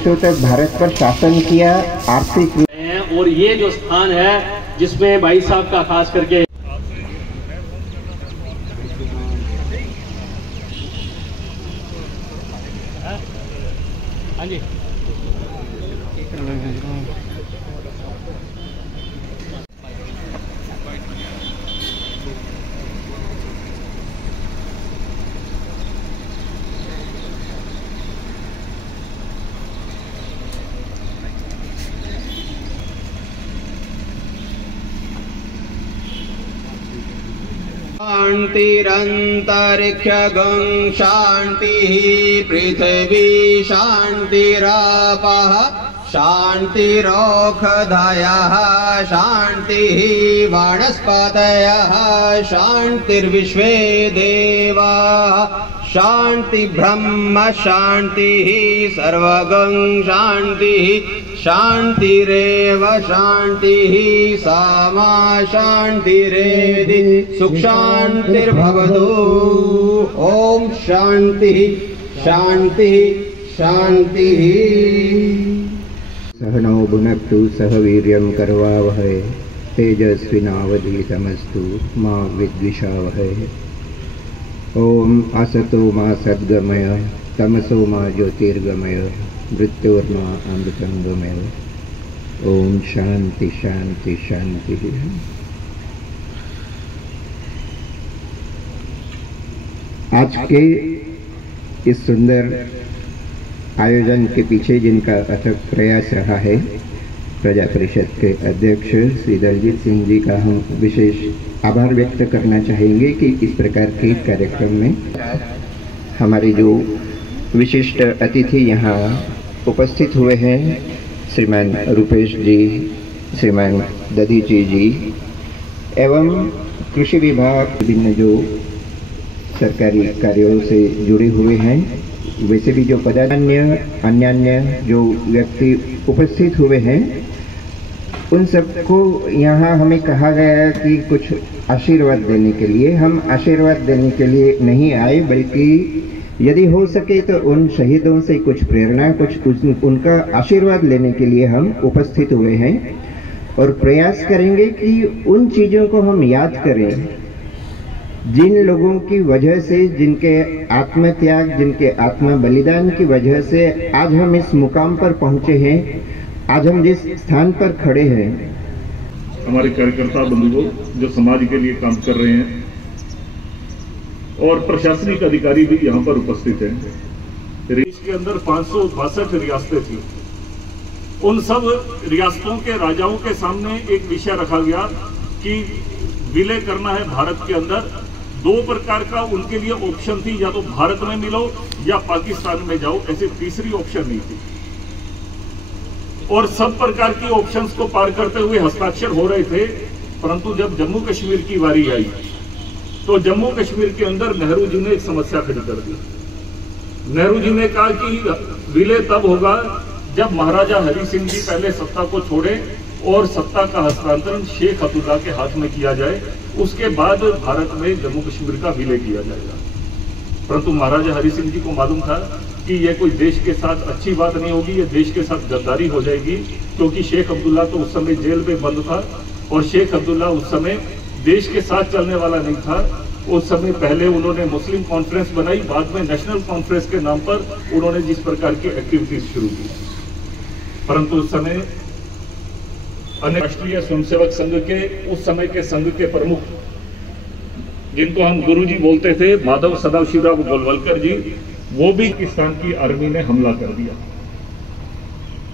वर्षों तक भारत पर शासन किया। आर्थिक और ये जो स्थान है जिसमें भाई साहब का खास करके हाँ जी शान्तिरन्तरिक्षगं शान्तिः पृथिवी शान्तिरापः शान्तिरोषधयः शान्तिः वनस्पतयः शान्तिर्विश्वे देवाः शान्ति ब्रह्म शान्तिः सर्वगं शान्तिः शान्तिरेव शान्तिः सामा शान्तिरेधि सुख शान्तिर्भवतु। ओम शान्तिः शान्तिः शान्तिः। सहनौ भुनक्तु सह वीर्यं करवावहै तेजस्विनावधीतमस्तु मा विद्विषावहै। ओम असतो मा सद्गमय तमसो मा ज्योतिर्गमय मृत्योर्मा अमृतंगमय। ओम शांति शांति शांति। आज के इस सुंदर आयोजन के पीछे जिनका अथक प्रयास रहा है, प्रजा परिषद के अध्यक्ष श्री दलजीत सिंह जी का हम विशेष आभार व्यक्त करना चाहेंगे कि इस प्रकार के कार्यक्रम में हमारे जो विशिष्ट अतिथि यहाँ उपस्थित हुए हैं, श्रीमान रूपेश जी, श्रीमान दधीची जी एवं कृषि विभाग विभिन्न जो सरकारी कार्यों से जुड़े हुए हैं, वैसे भी जो अन्य जो व्यक्ति उपस्थित हुए हैं, उन सबको यहाँ हमें कहा गया है कि कुछ आशीर्वाद देने के लिए। हम आशीर्वाद देने के लिए नहीं आए, बल्कि यदि हो सके तो उन शहीदों से कुछ प्रेरणा, कुछ उनका आशीर्वाद लेने के लिए हम उपस्थित हुए हैं और प्रयास करेंगे कि उन चीज़ों को हम याद करें जिन लोगों की वजह से, जिनके आत्मत्याग, जिनके आत्म बलिदान की वजह से आज हम इस मुकाम पर पहुंचे हैं, आज हम जिस स्थान पर खड़े हैं। हमारे कार्यकर्ता बंधुओं जो समाज के लिए काम कर रहे हैं और प्रशासनिक अधिकारी भी यहाँ पर उपस्थित हैं। देश के अंदर 562 रियासतें थी। उन सब रियासतों के राजाओं के सामने एक विषय रखा गया कि विलय करना है भारत के अंदर। दो प्रकार का उनके लिए ऑप्शन थी, या तो भारत में मिलो या पाकिस्तान में जाओ, ऐसे तीसरी ऑप्शन नहीं थी। और सब प्रकार की ऑप्शंस को पार करते हुए हस्ताक्षर हो रहे थे, परंतु जब जम्मू कश्मीर की बारी आई तो जम्मू कश्मीर के अंदर नेहरू जी ने एक समस्या खड़ी कर दी। नेहरू जी ने कहा कि विलय तब होगा जब महाराजा हरि सिंह जी पहले सत्ता को छोड़े और सत्ता का हस्तांतरण शेख अब्दुल्ला के हाथ में किया जाए, उसके बाद भारत में जम्मू कश्मीर का विलय किया जाएगा। परंतु महाराजा हरि सिंह जी को मालूम था कि यह कोई देश के साथ अच्छी बात नहीं होगी, यह देश के साथ गद्दारी हो जाएगी, क्योंकि शेख अब्दुल्ला तो उस समय जेल में बंद था और शेख अब्दुल्ला उस समय देश के साथ चलने वाला नहीं था। उस समय पहले उन्होंने मुस्लिम कॉन्फ्रेंस बनाई, बाद में नेशनल कॉन्फ्रेंस के नाम पर उन्होंने जिस प्रकार की एक्टिविटीज शुरू की, परंतु उस समय राष्ट्रीय स्वयंसेवक संघ के उस समय के संघ के प्रमुख, जिनको हम गुरुजी बोलते थे, माधव सदाशिवराव गोलवलकर जी, वो भी पाकिस्तान की आर्मी ने हमला कर दिया।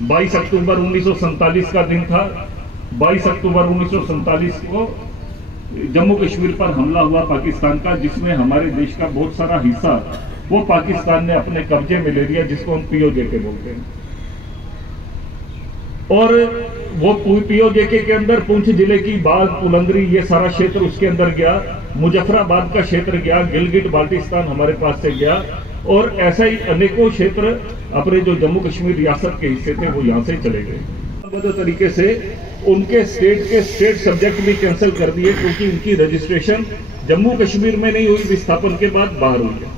22 अक्टूबर 1947 का दिन था। 22 अक्टूबर 1947 को जम्मू कश्मीर पर हमला हुआ पाकिस्तान का, जिसमें हमारे देश का बहुत सारा हिस्सा वो पाकिस्तान ने अपने कब्जे में ले लिया, जिसको हम पीओजेके बोलते हैं। और वो पीओजेके के अंदर पुंछ जिले की बाग, पुलंदरी, ये सारा क्षेत्र उसके अंदर गया, मुजफ्फराबाद का क्षेत्र गया, गिलगिट बाल्टिस्तान हमारे पास से गया, और ऐसा ही अनेकों क्षेत्र अपने जो जम्मू कश्मीर रियासत के हिस्से थे वो यहाँ से चले गए। तरीके से उनके स्टेट सब्जेक्ट भी कैंसिल कर दिए, क्योंकि उनकी रजिस्ट्रेशन जम्मू कश्मीर में नहीं हुई, विस्थापन के बाद बाहर हुई है।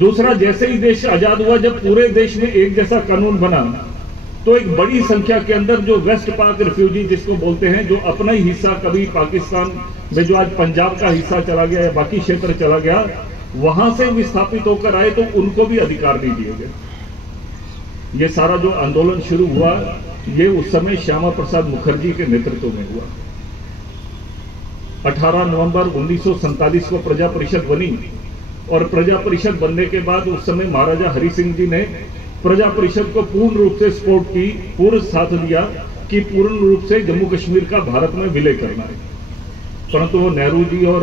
दूसरा, जैसे ही देश आजाद हुआ, जब पूरे देश में एक जैसा कानून बना, तो एक बड़ी संख्या के अंदर जो वेस्ट पाक रिफ्यूजी जिसको बोलते हैं, जो अपना ही हिस्सा कभी पाकिस्तान में जो आज पंजाब का हिस्सा चला गया या बाकी क्षेत्र चला गया, वहां से विस्थापित होकर आए, तो उनको भी अधिकार नहीं दिए गए। ये सारा जो आंदोलन शुरू हुआ, ये उस समय श्यामा प्रसाद मुखर्जी के नेतृत्व में हुआ। 18 नवंबर 1947 को प्रजा परिषद बनी, और प्रजा परिषद बनने के बाद उस समय महाराजा हरि सिंह जी ने प्रजा परिषद को पूर्ण रूप से सपोर्ट की, पूर्ण साथ दिया कि पूर्ण रूप से जम्मू कश्मीर का भारत में विलय करना है। परंतु वो नेहरू जी और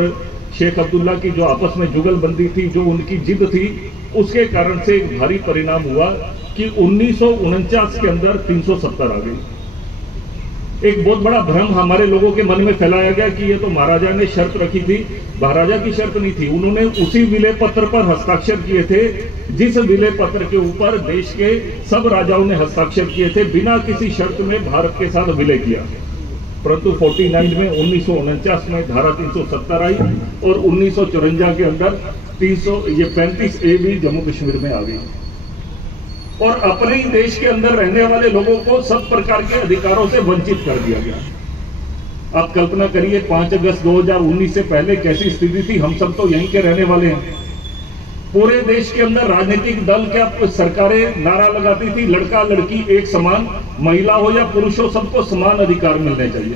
शेख अब्दुल्ला की जो आपस में जुगलबंदी थी, जो उनकी जिद थी, उसके कारण से एक भारी परिणाम हुआ कि 1949 के अंदर 370 आ गई। एक बहुत बड़ा भ्रम हमारे लोगों के मन में फैलाया गया कि ये तो महाराजा ने शर्त रखी थी। महाराजा की शर्त नहीं थी, उन्होंने उसी विलय पत्र पर हस्ताक्षर किए थे जिस विलय पत्र के ऊपर देश के सब राजाओं ने हस्ताक्षर किए थे, बिना किसी शर्त में भारत के साथ विलय किया। परंतु 49 में 1949 में धारा 370 आई, और 1954 के अंदर 35A भी जम्मू कश्मीर में आ गई, और अपने ही देश के अंदर रहने वाले लोगों को सब प्रकार के अधिकारों से वंचित कर दिया गया। आप कल्पना करिए 5 अगस्त 2019 से पहले कैसी स्थिति थी। हम सब तो यहीं के रहने वाले हैं। पूरे देश के अंदर राजनीतिक दल क्या सरकारें नारा लगाती थी, लड़का लड़की एक समान, महिला हो या पुरुष हो, सबको समान अधिकार मिलने चाहिए।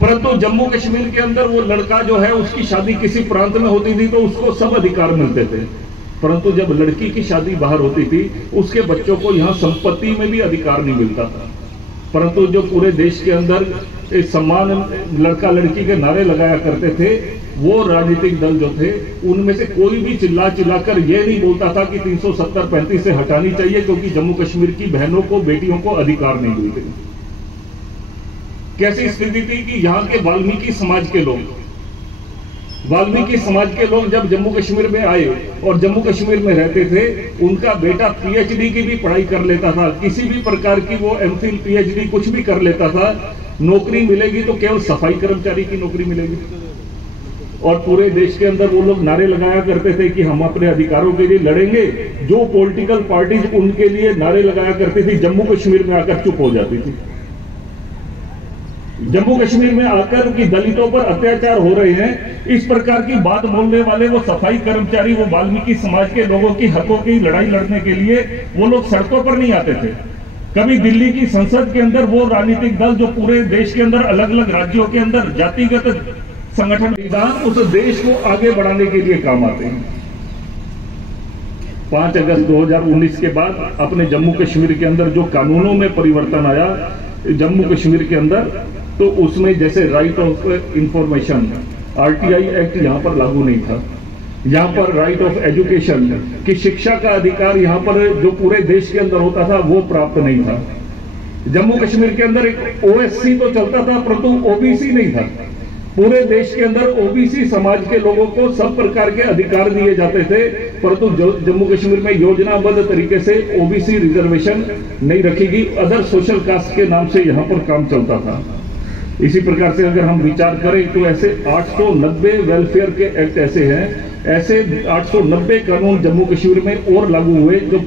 परंतु जम्मू कश्मीर के अंदर वो लड़का जो है, उसकी शादी किसी प्रांत में होती थी तो उसको सब अधिकार मिलते थे, परंतु जब लड़की की शादी बाहर होती थी, उसके बच्चों को यहाँ संपत्ति में भी अधिकार नहीं मिलता था। परंतु जो पूरे देश के अंदर समान लड़का लड़की के नारे लगाया करते थे, वो राजनीतिक दल जो थे, उनमें से कोई भी चिल्लाकर ये नहीं बोलता था कि 370-35 से हटानी चाहिए, क्योंकि जम्मू कश्मीर की बहनों को, बेटियों को अधिकार नहीं मिलते। कैसी स्थिति थी कि यहाँ के वाल्मीकि समाज के लोग जब जम्मू कश्मीर में आए और जम्मू कश्मीर में रहते थे, उनका बेटा पीएचडी की भी पढ़ाई कर लेता था, किसी भी प्रकार की वो एमफिल पीएचडी कुछ भी कर लेता था, नौकरी मिलेगी तो केवल सफाई कर्मचारी की नौकरी मिलेगी। और पूरे देश के अंदर वो लोग नारे लगाया करते थे कि हम अपने अधिकारों के लिए लड़ेंगे। जो पॉलिटिकल पार्टीज उनके लिए नारे लगाया करती थी, जम्मू कश्मीर में आकर चुप हो जाती थी। जम्मू कश्मीर में आकर कि दलितों पर अत्याचार हो रहे हैं, इस प्रकार की बात बोलने वाले वो सफाई कर्मचारी, वो वाल्मीकि समाज के लोगों की हकों की लड़ाई लड़ने के लिए वो लोग सड़कों पर नहीं आते थे। कभी दिल्ली की संसद के अंदर वो राजनीतिक दल जो पूरे देश के अंदर अलग अलग राज्यों के अंदर जातिगत संगठन उस देश को आगे बढ़ाने के लिए काम आते हैं। 5 अगस्त 2019 के बाद अपने जम्मू कश्मीर के अंदर जो कानूनों में परिवर्तन आया जम्मू कश्मीर के अंदर, तो उसमें जैसे right of information, RTI act यहाँ पर लागू नहीं था। यहाँ पर राइट ऑफ एजुकेशन की शिक्षा का अधिकार यहाँ पर जो पूरे देश के अंदर होता था वो प्राप्त नहीं था। जम्मू कश्मीर के अंदर एक ओएससी तो चलता था, परंतु ओबीसी नहीं था। पूरे देश के अंदर ओबीसी समाज के लोगों को सब प्रकार के अधिकार दिए जाते थे, परंतु जम्मू कश्मीर में योजनाबद्ध तरीके से ओबीसी रिजर्वेशन नहीं रखी गई। अदर सोशल कास्ट के नाम से यहाँ पर काम चलता था। इसी प्रकार से अगर हम विचार करें तो ऐसे 890 वेलफेयर के एक्ट ऐसे हैं, ऐसे 890 कानून जम्मू कश्मीर में और लागू हुए जो